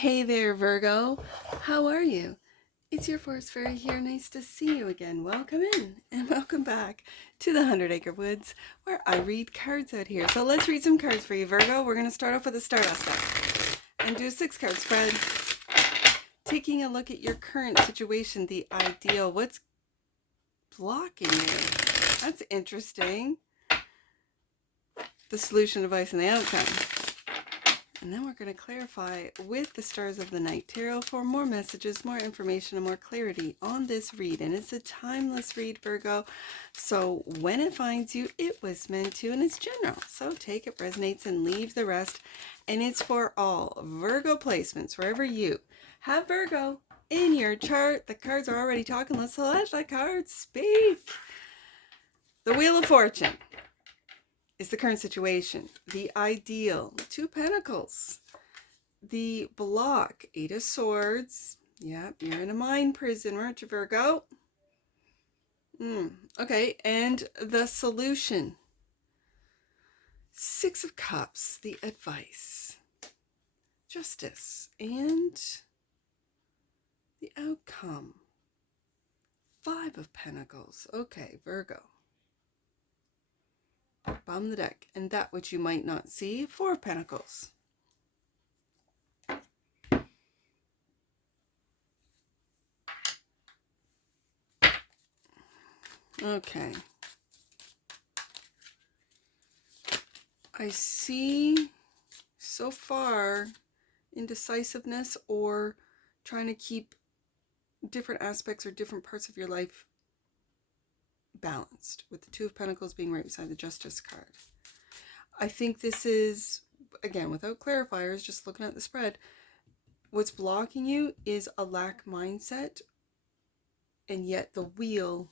Hey there, Virgo. How are you? It's your forest fairy here. Nice to see you again. Welcome in and welcome back to the 100 Acre Woods where I read cards out here. So let's read some cards for you, Virgo. We're going to start off with a Stardust deck and do a 6-card spread. Taking a look at your current situation, the ideal. What's blocking you? That's interesting. The solution, advice, and the outcome. And then we're going to clarify with the Stars of the Night Tarot for more messages, more information, and more clarity on this read. And it's a timeless read, Virgo. So when it finds you, it was meant to, and it's general. So take it, resonates, and leave the rest. And it's for all Virgo placements, wherever you have Virgo in your chart. The cards are already talking. Let's let the cards speak. The Wheel of Fortune is the current situation. The ideal, 2 Pentacles. The block, 8 of Swords. Yep, you're in a mind prison, aren't you, Virgo? Okay, and the solution. 6 of Cups, the advice. Justice, and the outcome. 5 of Pentacles. Okay, Virgo. Bottom of the deck. And that which you might not see, 4 of Pentacles. Okay. I see so far indecisiveness or trying to keep different aspects or different parts of your life balanced, with the 2 of Pentacles being right beside the Justice card. I think this is, again, without clarifiers, just looking at the spread, what's blocking you is a lack mindset, and yet the Wheel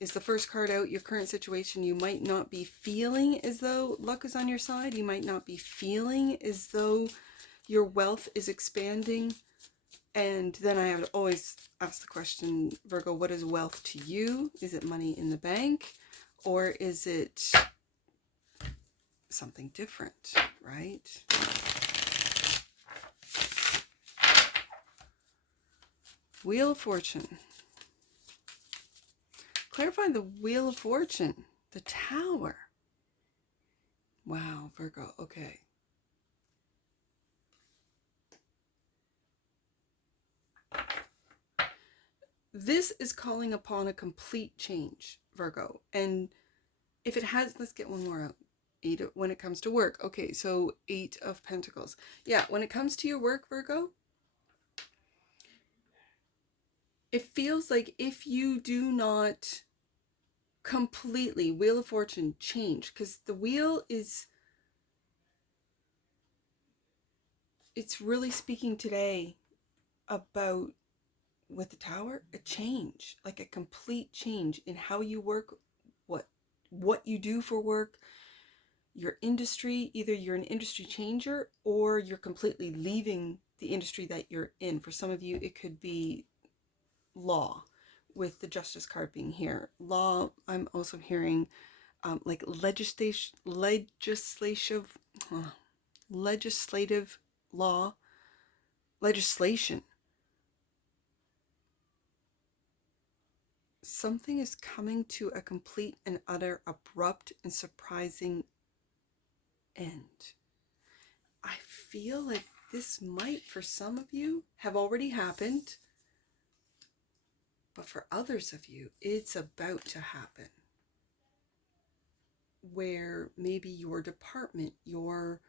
is the first card out. Your current situation, you might not be feeling as though luck is on your side. You might not be feeling as though your wealth is expanding. And then I have always asked the question, Virgo, what is wealth to you? Is it money in the bank, or is it something different, right? Wheel of Fortune. Clarify the Wheel of Fortune. The Tower. Wow, Virgo, okay. This is calling upon a complete change, Virgo. And if it has, let's get one more out. 8 when it comes to work. Okay, so 8 of Pentacles. Yeah, when it comes to your work, Virgo, it feels like if you do not completely, Wheel of Fortune, change, because the wheel is, it's really speaking today about, with the Tower, a change, like a complete change in how you work, what you do for work, your industry. Either you're an industry changer or you're completely leaving the industry that you're in. For some of you, it could be law, with the Justice card being here. Law, I'm also hearing like legislative law, legislation. Something is coming to a complete and utter, abrupt and surprising end. I feel like this might, for some of you, have already happened, but for others of you, it's about to happen. Where maybe your department, your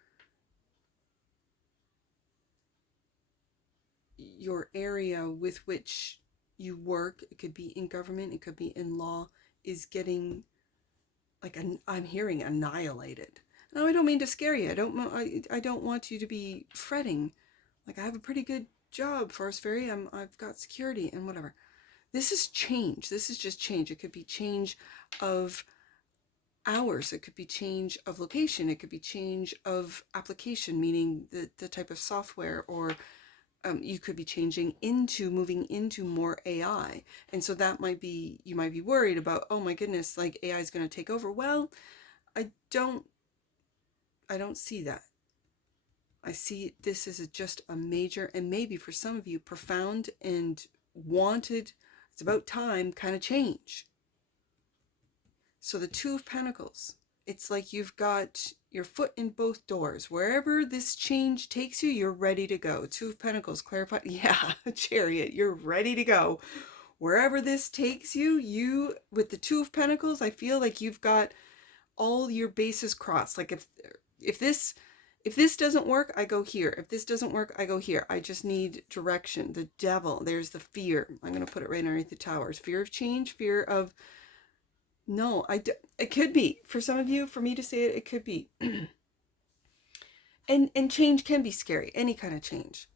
area with which you work, it could be in government, it could be in law, is getting, like, I'm hearing annihilated. Now, I don't mean to scare you. I don't want you to be fretting. Like, I have a pretty good job, Forest Fairy. I've got security and whatever. This is change. This is just change. It could be change of hours. It could be change of location. It could be change of application, meaning the type of software, or you could be moving into more AI. And so that might be, you might be worried about, oh my goodness, like AI is going to take over. Well, I don't see that. I see this as just a major, and maybe for some of you, profound and wanted, it's about time kind of change. So the Two of Pentacles, it's like you've got your foot in both doors. Wherever this change takes you, you're ready to go. Two of Pentacles, clarify. Yeah, Chariot, you're ready to go. Wherever this takes you, with the Two of Pentacles, I feel like you've got all your bases crossed. Like if this doesn't work, I go here. If this doesn't work, I go here. I just need direction. The Devil, there's the fear. I'm going to put it right underneath the towers. Fear of change, fear of, no, it could be. For some of you, for me to say it, it could be. and change can be scary. Any kind of change.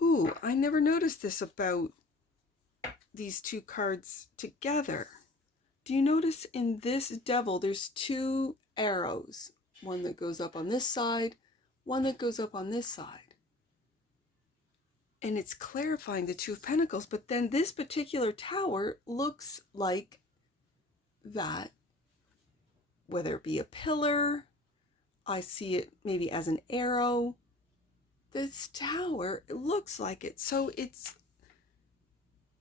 Ooh, I never noticed this about these two cards together. Do you notice in this Devil, there's two arrows? One that goes up on this side, one that goes up on this side. And it's clarifying the Two of Pentacles, but then this particular tower looks like that, whether it be a pillar, I see it maybe as an arrow. This tower, it looks like it. So it's,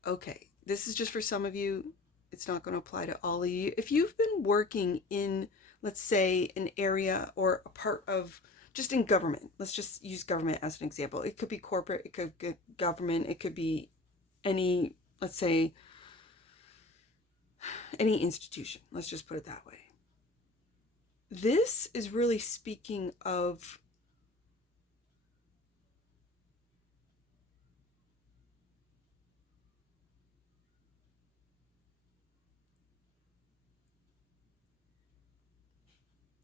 okay, this is just for some of you. It's not going to apply to all of you. If you've been working in, let's say, an area or a part of, just in government, let's just use government as an example. It could be corporate, it could be government, it could be any, let's say, any institution. Let's just put it that way. This is really speaking of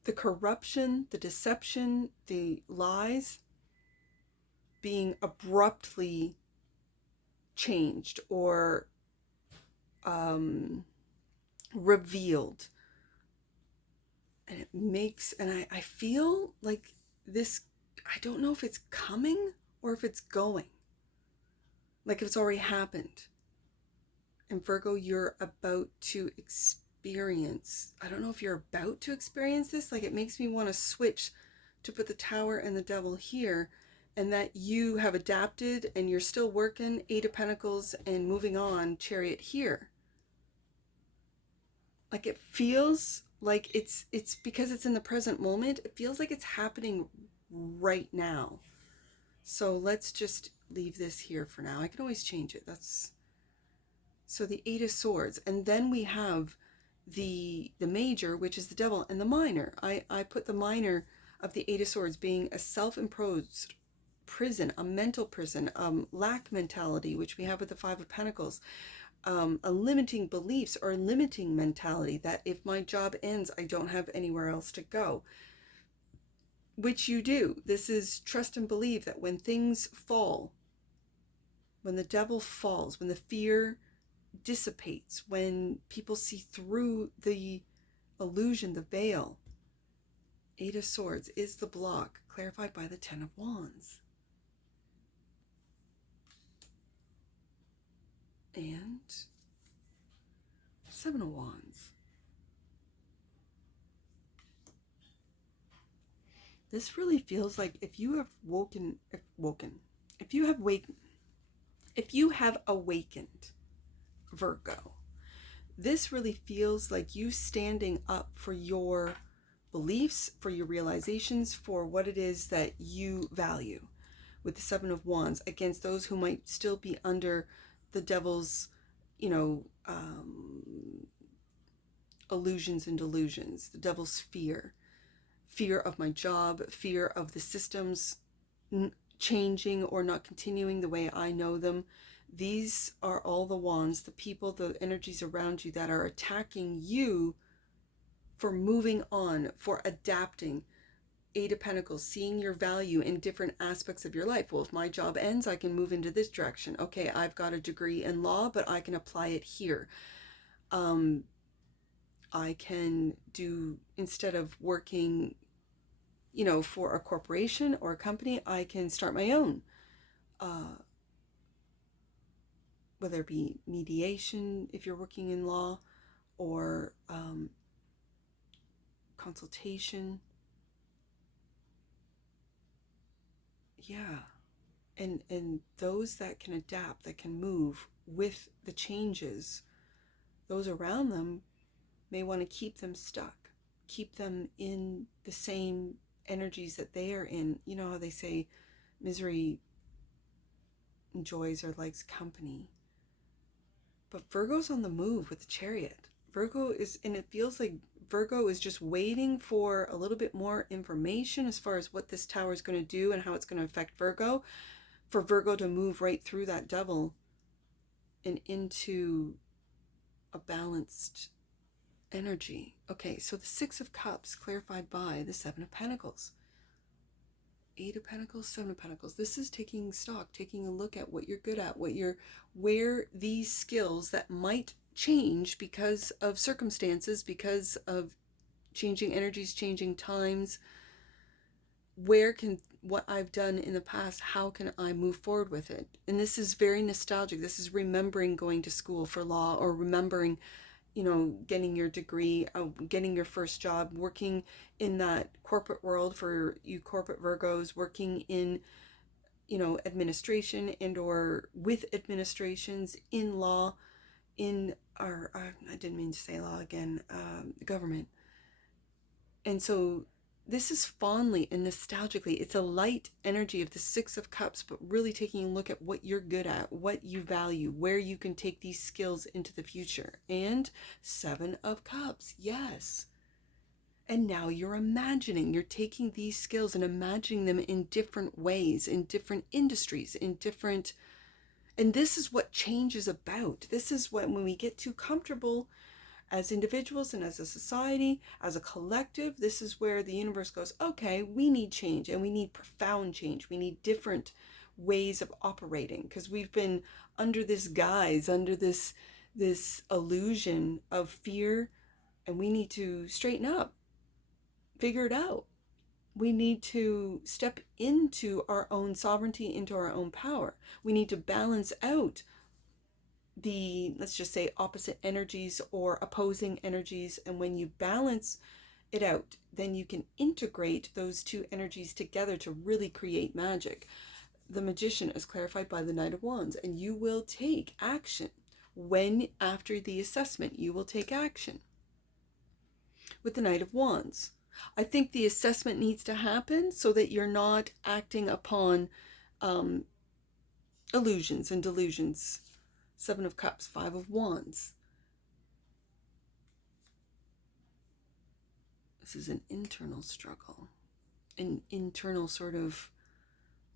the corruption, the deception, the lies being abruptly changed or revealed. And it makes, and I feel like this, I don't know if it's coming or if it's going. Like if it's already happened. And Virgo, you're about to experience, I don't know if you're about to experience this, like it makes me want to switch to put the Tower and the Devil here, and that you have adapted and you're still working, Eight of Pentacles, and moving on, Chariot here. Like it feels like it's because it's in the present moment, it feels like it's happening right now. So let's just leave this here for now. I can always change it. That's, so the Eight of Swords, and then we have the major, which is the Devil, and the minor. I put the minor of the Eight of Swords being a self-imposed prison, a mental prison, lack mentality, which we have with the Five of Pentacles, a limiting beliefs or limiting mentality that if my job ends, I don't have anywhere else to go. Which you do. This is trust and believe that when things fall, when the Devil falls, when the fear dissipates, when people see through the illusion, the veil, Eight of Swords is the block, clarified by the Ten of Wands. And Seven of Wands. This really feels like if you have awakened, Virgo, this really feels like you standing up for your beliefs, for your realizations, for what it is that you value, with the Seven of Wands, against those who might still be under the Devil's, illusions and delusions, the Devil's fear of my job, fear of the systems changing or not continuing the way I know them. These are all the wands, the people, the energies around you that are attacking you for moving on, for adapting. Eight of Pentacles, seeing your value in different aspects of your life. Well, if my job ends, I can move into this direction. Okay, I've got a degree in law, but I can apply it here. I can do, instead of working, for a corporation or a company, I can start my own. Whether it be mediation, if you're working in law, or consultation. Yeah. And those that can adapt, that can move with the changes, those around them may want to keep them stuck, keep them in the same energies that they are in. You know how they say misery enjoys or likes company. But Virgo's on the move with the Chariot. Virgo is, and it feels like Virgo is just waiting for a little bit more information as far as what this tower is going to do and how it's going to affect Virgo, for Virgo to move right through that devil and into a balanced energy. Okay, so the Six of Cups clarified by the Seven of Pentacles. Eight of Pentacles, Seven of Pentacles. This is taking stock, taking a look at what you're good at, where these skills that might change because of circumstances, because of changing energies, changing times. Where can what I've done in the past, how can I move forward with it? And this is very nostalgic. This is remembering going to school for law, or remembering, getting your degree, getting your first job, working in that corporate world for you corporate Virgos, working in, administration and or with administrations, in law, in our, I didn't mean to say law again, government. And so this is fondly and nostalgically, it's a light energy of the Six of Cups, but really taking a look at what you're good at, what you value, where you can take these skills into the future. And Seven of Cups, yes. And now you're imagining, you're taking these skills and imagining them in different ways, in different industries, in different, and this is what change is about. This is when we get too comfortable as individuals and as a society, as a collective, this is where the universe goes, okay, we need change, and we need profound change. We need different ways of operating, because we've been under this guise, under this illusion of fear, and we need to straighten up, figure it out. We need to step into our own sovereignty, into our own power. We need to balance out the, let's just say, opposite energies or opposing energies. And when you balance it out, then you can integrate those two energies together to really create magic. The Magician is clarified by the Knight of Wands, and you will take action. When, after the assessment, you will take action. With the Knight of Wands, I think the assessment needs to happen so that you're not acting upon illusions and delusions. Seven of Cups, Five of Wands. This is an internal struggle, an internal sort of,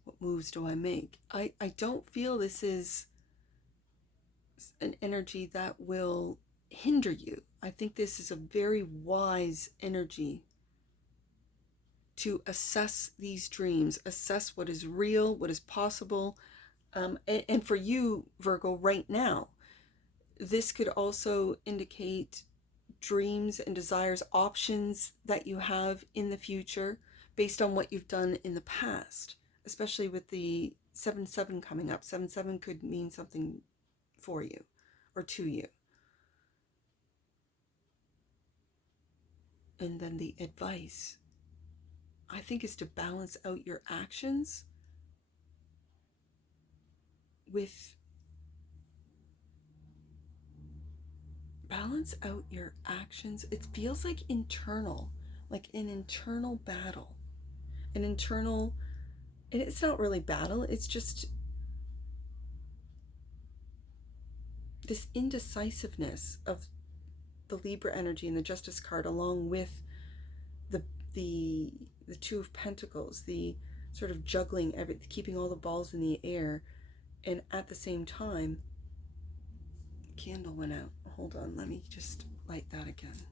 what moves do I make? I don't feel this is an energy that will hinder you. I think this is a very wise energy to assess these dreams, assess what is real, what is possible. And for you, Virgo, right now, this could also indicate dreams and desires, options that you have in the future based on what you've done in the past, especially with the 7-7 coming up. 7-7 could mean something for you or to you. And then the advice, I think, is to balance out your actions with it feels like internal, like an internal battle, an internal, and it's not really battle, it's just this indecisiveness of the Libra energy and the Justice card, along with the Two of Pentacles, the sort of juggling everything, keeping all the balls in the air, and at the same time, candle went out. Hold on, let me just light that again.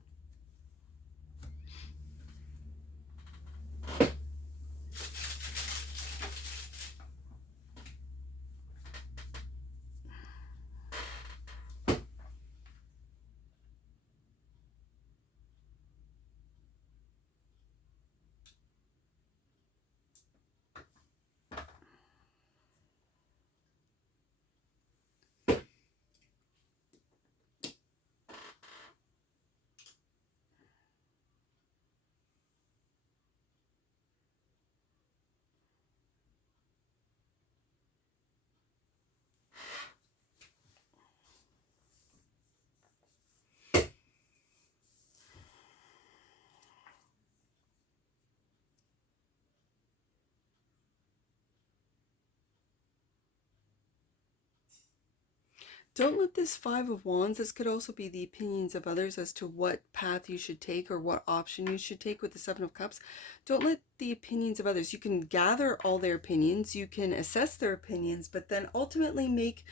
Don't let this Five of Wands, this could also be the opinions of others as to what path you should take or what option you should take with the Seven of Cups. Don't let the opinions of others, you can gather all their opinions, you can assess their opinions, but then ultimately make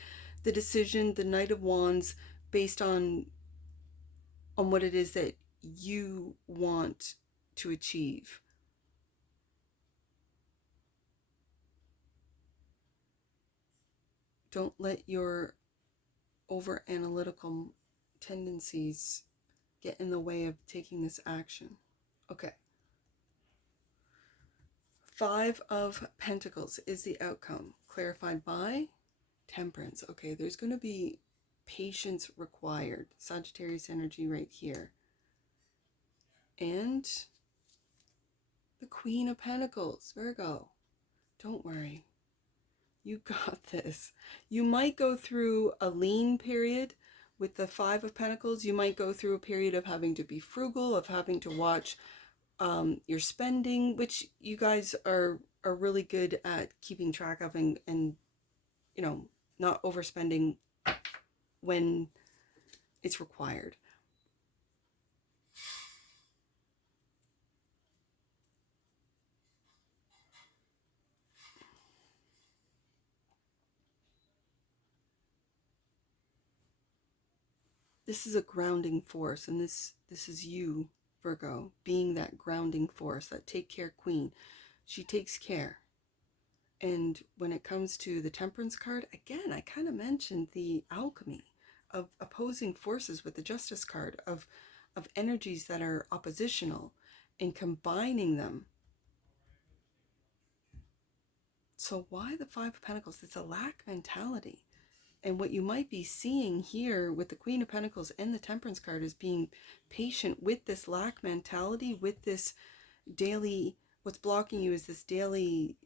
the decision, the Knight of Wands, based on what it is that you want to achieve. Don't let your over analytical tendencies get in the way of taking this action. Okay. Five of Pentacles is the outcome, clarified by Temperance. Okay, there's going to be patience required. Sagittarius energy right here. And the Queen of Pentacles, Virgo. Don't worry. You got this. You might go through a lean period with the Five of Pentacles. You might go through a period of having to be frugal, of having to watch your spending, which you guys are really good at keeping track of, and you know, not overspending when it's required. This is a grounding force, and this is you, Virgo, being that grounding force, that take care queen. She takes care. And when it comes to the Temperance card, again, I kind of mentioned the alchemy of opposing forces with the Justice card, of energies that are oppositional and combining them. So why the Five of Pentacles? It's a lack mentality. And what you might be seeing here with the Queen of Pentacles and the Temperance card is being patient with this lack mentality, with this daily, what's blocking you is this daily,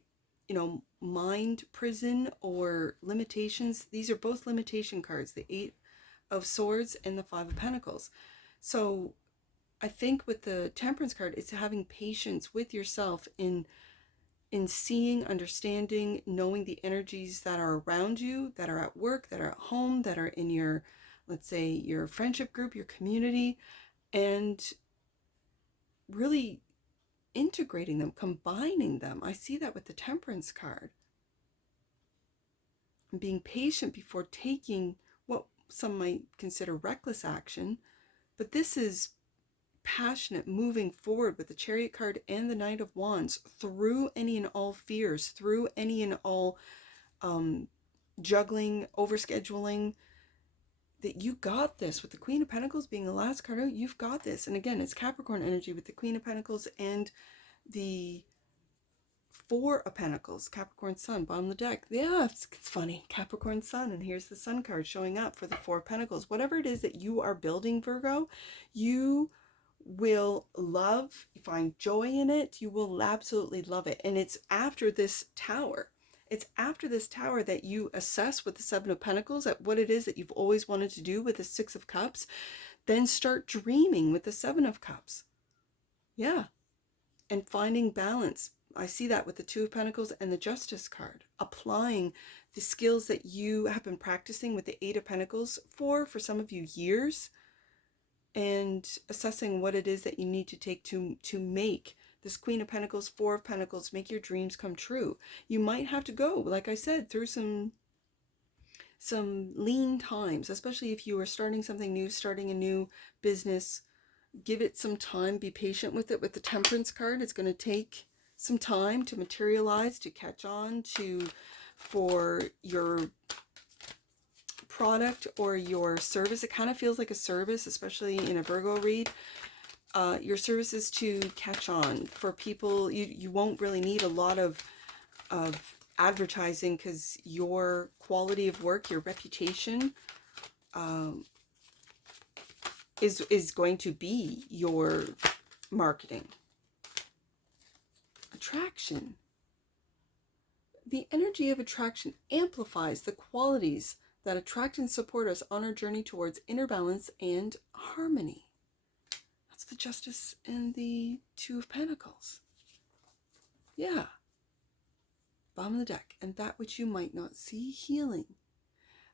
you know, mind prison or limitations. These are both limitation cards, the Eight of Swords and the Five of Pentacles. So I think with the Temperance card, it's having patience with yourself in seeing, understanding, knowing the energies that are around you, that are at work, that are at home, that are in your, let's say, your friendship group, your community, and really integrating them, combining them. I see that with the Temperance card. And being patient before taking what some might consider reckless action, but this is passionate, moving forward with the Chariot card and the Knight of Wands through any and all fears, through any and all juggling, overscheduling, that you got this. With the Queen of Pentacles being the last card out, you've got this. And again, it's Capricorn energy with the Queen of Pentacles and the Four of Pentacles, Capricorn Sun, bottom of the deck. Yeah, it's funny. Capricorn Sun, and here's the Sun card showing up for the Four of Pentacles. Whatever it is that you are building, Virgo, you will love, find joy in it. You will absolutely love it. And it's after this tower. It's after this tower that you assess with the Seven of Pentacles at what it is that you've always wanted to do with the Six of Cups. Then start dreaming with the Seven of Cups. Yeah. And finding balance. I see that with the Two of Pentacles and the Justice card. Applying the skills that you have been practicing with the Eight of Pentacles for some of you, years. And assessing what it is that you need to take to make this Queen of Pentacles, Four of Pentacles, make your dreams come true. You might have to go, like I said, through some lean times, especially if you are starting something new, starting a new business. Give it some time, be patient with it. With the Temperance card, it's going to take some time to materialize, to catch on, for your product or your service. It kind of feels like a service, especially in a Virgo read. Your services to catch on. For people, you won't really need a lot of advertising, because your quality of work, your reputation, is going to be your marketing. Attraction. The energy of attraction amplifies the qualities that attract and support us on our journey towards inner balance and harmony. That's the Justice and the Two of Pentacles. Yeah. Bottom of the deck. And that which you might not see, healing.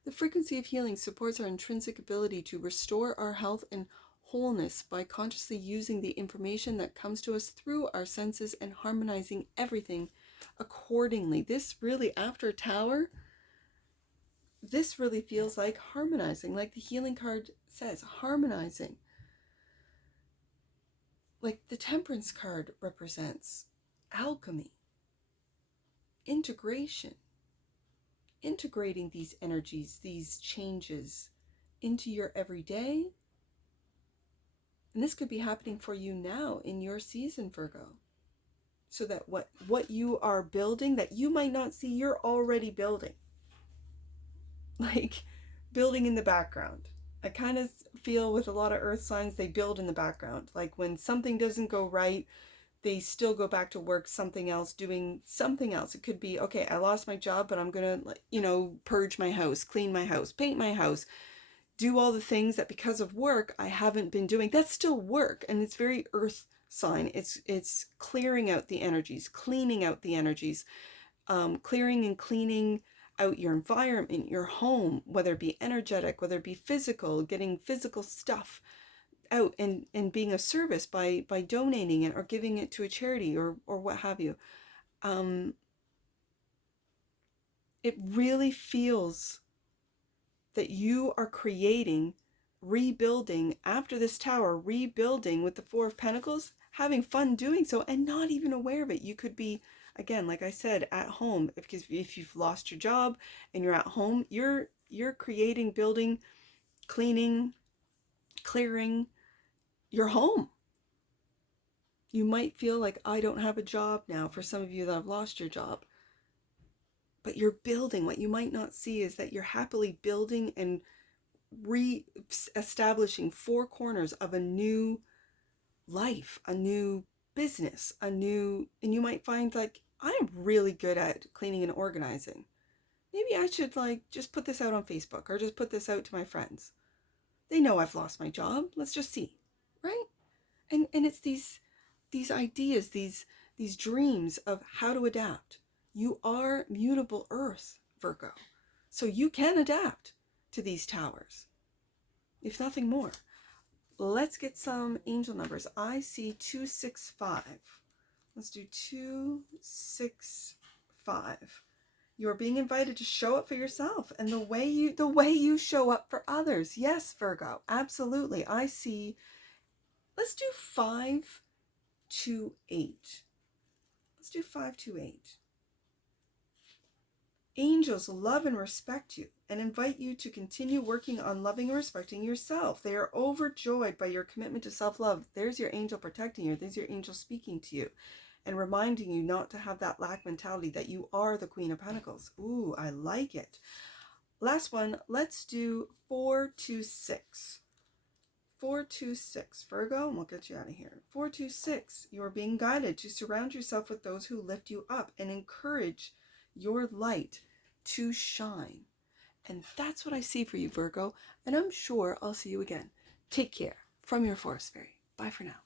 The frequency of healing supports our intrinsic ability to restore our health and wholeness by consciously using the information that comes to us through our senses and harmonizing everything accordingly. This really, after Tower, this really feels like harmonizing, like the healing card says, harmonizing. Like the Temperance card represents alchemy, integration, integrating these energies, these changes into your everyday. And this could be happening for you now in your season, Virgo. So that what you are building that you might not see, you're already building. Like building in the background. I kind of feel with a lot of earth signs, they build in the background. Like when something doesn't go right, they still go back to work something else, doing something else. It could be, okay, I lost my job, but I'm going to, purge my house, clean my house, paint my house, do all the things that because of work I haven't been doing. That's still work, and it's very earth sign. It's clearing out the energies, cleaning out the energies, clearing and cleaning out your environment, your home, whether it be energetic, whether it be physical, getting physical stuff out and being of service by donating it or giving it to a charity or what have you. It really feels that you are creating, rebuilding after this Tower, rebuilding with the Four of Pentacles, having fun doing so and not even aware of it. You could be, again, like I said, at home. If you've lost your job and you're at home, you're creating, building, cleaning, clearing your home. You might feel like, I don't have a job now, for some of you that have lost your job. But you're building. What you might not see is that you're happily building and re-establishing four corners of a new life, a new business, and you might find like, I'm really good at cleaning and organizing. Maybe I should just put this out on Facebook or just put this out to my friends. They know I've lost my job. Let's just see, right? And it's these ideas, these dreams of how to adapt. You are mutable earth, Virgo. So you can adapt to these towers, if nothing more. Let's get some angel numbers. I see 265. Let's do 265. You are being invited to show up for yourself and the way you show up for others. Yes, Virgo, absolutely. I see, let's do 528. Let's do 528. Angels love and respect you and invite you to continue working on loving and respecting yourself. They are overjoyed by your commitment to self-love. There's your angel protecting you. There's your angel speaking to you and reminding you not to have that lack mentality, that you are the Queen of Pentacles. Ooh, I like it. Last one, let's do 426. 426, Virgo, and we'll get you out of here. 426, you are being guided to surround yourself with those who lift you up and encourage your light to shine. And that's what I see for you, Virgo, and I'm sure I'll see you again. Take care. From your Forest Fairy. Bye for now.